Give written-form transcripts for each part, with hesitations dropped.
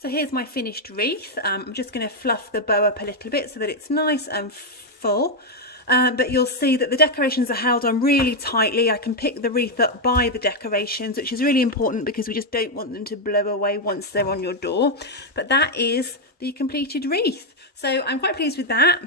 So here's my finished wreath. I'm just going to fluff the bow up a little bit so that it's nice and full. But you'll see that the decorations are held on really tightly. I can pick the wreath up by the decorations, which is really important because we just don't want them to blow away once they're on your door. But that is the completed wreath. So I'm quite pleased with that.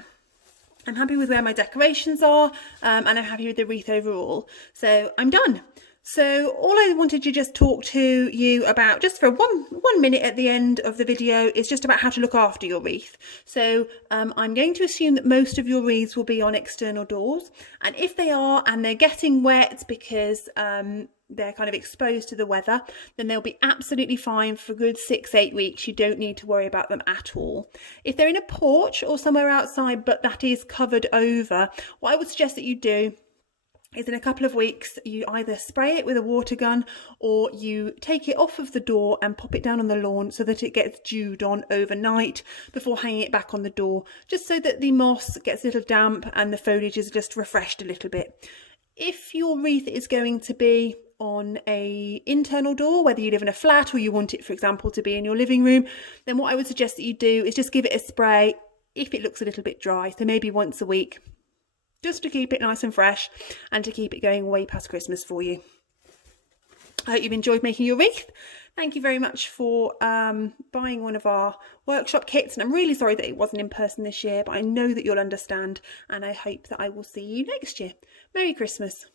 I'm happy with where my decorations are, and I'm happy with the wreath overall. So I'm done. So all I wanted to just talk to you about, just for one minute at the end of the video, is just about how to look after your wreath. So I'm going to assume that most of your wreaths will be on external doors, and if they are and they're getting wet because they're kind of exposed to the weather, then they'll be absolutely fine for a good 6-8 weeks. You don't need to worry about them at all. If they're in a porch or somewhere outside but that is covered over, what I would suggest that you do is in a couple of weeks you either spray it with a water gun or you take it off of the door and pop it down on the lawn so that it gets dewed on overnight before hanging it back on the door, just so that the moss gets a little damp and the foliage is just refreshed a little bit. If your wreath is going to be on a internal door, whether you live in a flat or you want it, for example, to be in your living room, then what I would suggest that you do is just give it a spray if it looks a little bit dry, so maybe once a week, just to keep it nice and fresh and to keep it going way past Christmas for you. I hope you've enjoyed making your wreath. Thank you very much for buying one of our workshop kits, and I'm really sorry that it wasn't in person this year, but I know that you'll understand, and I hope that I will see you next year. Merry Christmas.